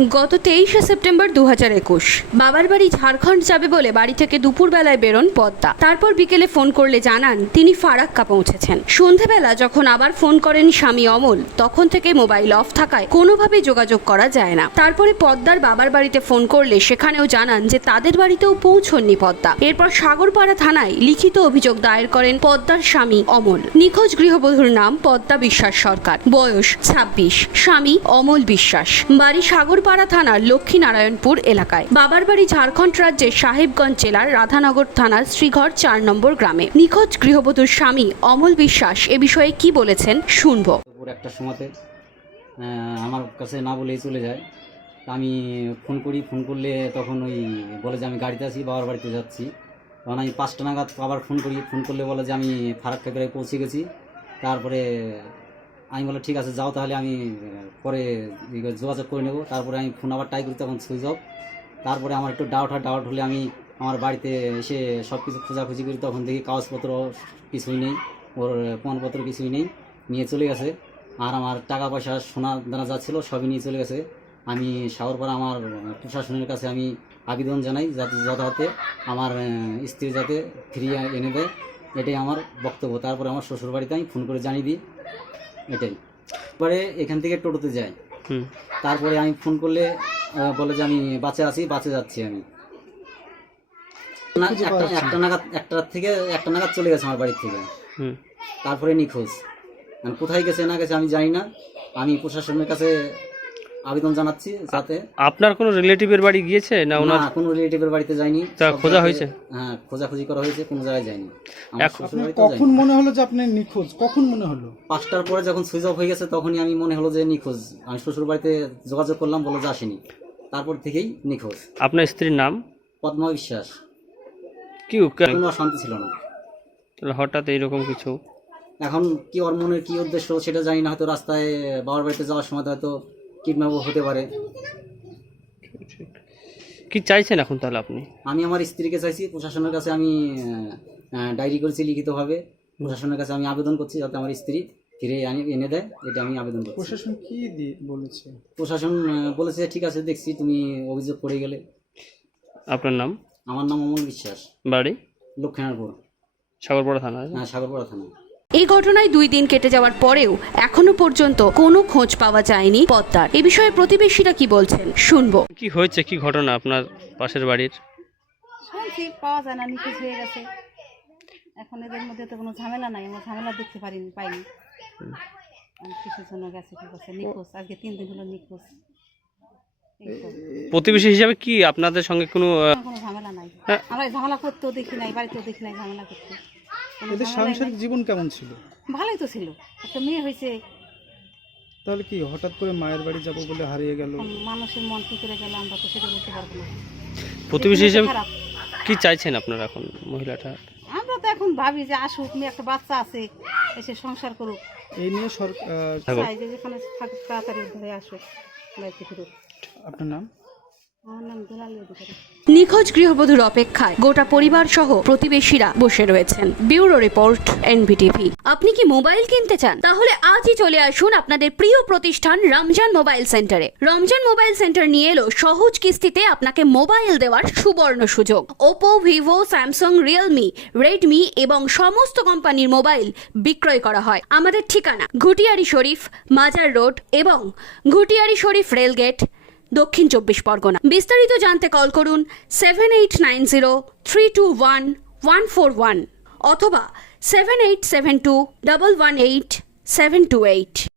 গত তেইশে সেপ্টেম্বর দু হাজার একুশ। বাবার বাড়ি ঝাড়খণ্ড যাবে বলে বাড়ি থেকে দুপুরবেলায় বেরোন পদ্মা। তারপর বিকেলে ফোন করলে জানান তিনি ফারাক্কা পৌঁছেছেন। সন্ধেবেলা যখন আবার ফোন করেন স্বামী অমল, তখন থেকে মোবাইল অফ থাকায় কোনোভাবে যোগাযোগ করা যায় না। তারপরে পদ্মার বাবার বাড়িতে ফোন করলে সেখানেও জানান যে তাদের বাড়িতেও পৌঁছননি পদ্মা। এরপর সাগরপাড়া থানায় লিখিত অভিযোগ দায়ের করেন পদ্মার স্বামী অমল। নিখোঁজ গৃহবধূর নাম পদ্মা বিশ্বাস সরকার। বয়স ছাব্বিশ। স্বামী অমল বিশ্বাস। বাড়ি সাগরপাড়া থানার লক্ষ্মীনারায়ণপুর এলাকায়। বাবার বাড়ি ঝাড়খণ্ড রাজ্যের সাহেবগঞ্জ জেলার রাধানগর থানার শ্রীঘর চার নম্বর গ্রামে। নিখোঁজ গৃহবধূর স্বামী অমল বিশ্বাস এ বিষয়ে কি বলেছেন শুনব। একটা সময়তে আমার কাছে না বলেই চলে যায়। আমি ফোন করি, ফোন করলে তখন ওই বলে যে আমি গাড়িতে আছি বাবার বাড়িতে যাচ্ছি। তখন আমি পাঁচটা নাগাদ আবার ফোন করি, ফোন করলে বলে যে আমি ফারাক্কা প্রায় পৌঁছে গেছি। তারপরে আমি বললাম, ঠিক আছে, যাও তাহলে আমি পরে যোগাযোগ করে নেব। তারপরে আমি ফোন আবার ট্রাই করি তখন সুইচ অফ। তারপরে আমার একটু ডাউট হয় ডাউট হলে আমি আমার বাড়িতে এসে সব কিছু খোঁজাখুঁজি করি। তখন দেখি কাগজপত্র কিছুই নেই, ওর প্রমাণপত্র কিছুই নেই, নিয়ে চলে গেছে। আর আমার টাকা পয়সা, সোনা দানা যা ছিল সবই নিয়ে চলে গেছে। আমি সাগরপাড়া আমার প্রশাসনের কাছে আমি আবেদন জানাই, যাতে যথাযথ আমার স্ত্রী যাতে ফিরিয়ে এনে দেয়। এটাই আমার বক্তব্য। তারপরে আমার শ্বশুর বাড়িতে আমি ফোন করে জানিয়ে দিই। এটাই। পরে এখান থেকে টোটোতে যাই। হুম। তারপরে আমি ফোন করলে বলে যে আমি বাসে আছি বাসে যাচ্ছি আমি। একটা একটা নাগাদ একটা থেকে একটা নাগাদ চলে গেছে আমার বাড়ির থেকে। হুম। তারপরে নিখোঁজ। এখন কোথায় গেছে না গেছে আমি জানি না। আমি প্রশাসনের কাছে আবেদন জানাচ্ছি যাতে আপনার কোনো রিলেটিভের বাড়ি গিয়েছে না ওনার? না কোনো রিলেটিভের বাড়িতে যায়নি। তা খোঁজা হয়েছে? হ্যাঁ খোঁজাখুঁজি করা হয়েছে কোনো জায়গায় যায়নি। আপনার কখন মনে হলো যে আপনি নিখোঁজ? কখন মনে হলো? পাঁচটার পরে যখন সুইচ অফ হয়ে গেছে তখনই আমি মনে হলো যে নিখোঁজ। আমি শ্বশুর বাড়িতে যোগাযোগ করলাম বলো যে আসেনি। তারপর থেকেই নিখোঁজ। আপনার স্ত্রীর নাম? পদ্মা বিশ্বাস। কি কেন? অশান্তি ছিল না। তাহলে হঠাৎ এইরকম কিছু? এখন কি ওর মনের কি উদ্দেশ্য সেটা জানি না হয়তো রাস্তায় বাবার বাড়িতে যাওয়ার সময় হয়তো কিডন্যাপ হতে পারে। কি চাইছেন এখন তাহলে আপনি? আমি আমার স্ত্রীকে চাইছি প্রশাসনের কাছে আমি ডায়েরি করেছি লিখিতভাবে। প্রশাসনের কাছে আমি আবেদন করছি যাতে আমার স্ত্রী ফিরে আনি এনে দেয় এটা আমি আবেদন করছি। প্রশাসন কি বলেছে? প্রশাসন বলেছে ঠিক আছে দেখছি তুমি অভিযোগ করে গেলে। আপনার নাম? আমার নাম অমল বিশ্বাস। বাড়ি? লক্ষ্মীনারপুর সাগরপাড়া থানা হ্যাঁ সাগরপাড়া থানা। এই ঘটনায় দুই দিন কেটে যাওয়ার পরেও এখনও পর্যন্ত কোনো খোঁজ পাওয়া যায়নি পদ্মার। এ বিষয়ে প্রতিবেশীরা কি বলছেন শুনব। কি হয়েছে? কি ঘটনা আপনার পাশের বাড়ির? শুনছি পাওয়া যায় না নিখোঁজ হয়ে গেছে। এখন এদের মধ্যে তো কোনো ঝামেলা নাই আমরা ঝামেলা দেখতে পারিনি পাইনি। কিসের জন্য গেছে কি করছে নিখোঁজ আজকে তিন দিন হলো নিখোঁজ। প্রতিবেশী হিসাবে কি আপনাদের সঙ্গে কোনো কোনো ঝামেলা নাই। হ্যাঁ। আমরা ঝামেলা করতেও দেখি নাই বাড়িতেও দেখি নাই ঝামেলা করতে। এদের সাংসারিক জীবন কেমন ছিল? ভালোই তো ছিল। একটা মেয়ে হয়েছে। তাহলে কি হঠাৎ করে মায়ের বাড়ি যাব বলে হারিয়ে গেল? মানুষের মন কি করে গেল আমরা তো সেটা বলতে পারব না। প্রতিবেশী হিসাবে কি চাইছেন আপনারা এখন মহিলাটা? আমরা তো এখন ভাবি যে আসুক মেয়ে একটা বাচ্চা আছে এসে সংসার করুক। এই নিয়ে সরকার চাই যে যেখানে তাড়াতাড়ি ধরে আসুক বাড়িতে ফিরুক। আপনার নাম আমার নাম দুলালী অধিকারী নিখোঁজ গৃহবধূর অপেক্ষায় গোটা পরিবার সহ প্রতিবেশীরা বসে রয়েছেন। Bureau report, NBTV. আপনি কি মোবাইল কিনতে চান? তাহলে আজই চলে আসুন আপনাদের প্রিয় প্রতিষ্ঠান রমজান মোবাইল সেন্টারে। রমজান মোবাইল সেন্টার নিয়ে এলো সহজ কিস্তিতে আপনাকে মোবাইল দেওয়ার সুবর্ণ সুযোগ। Oppo Vivo Samsung Realme Redmi এবং সমস্ত কোম্পানির মোবাইল বিক্রয় করা হয়। আমাদের ঠিকানা, ঘুটিয়ারি শরীফ, মাজার রোড এবং ঘুটিয়ারি শরীফ রেলগেট। দক্ষিণ চব্বিশ পরগনা। বিস্তারিত জানতে কল করুন seven eight nine zero three two one one four one অথবা seven eight seven two double one eight seven two eight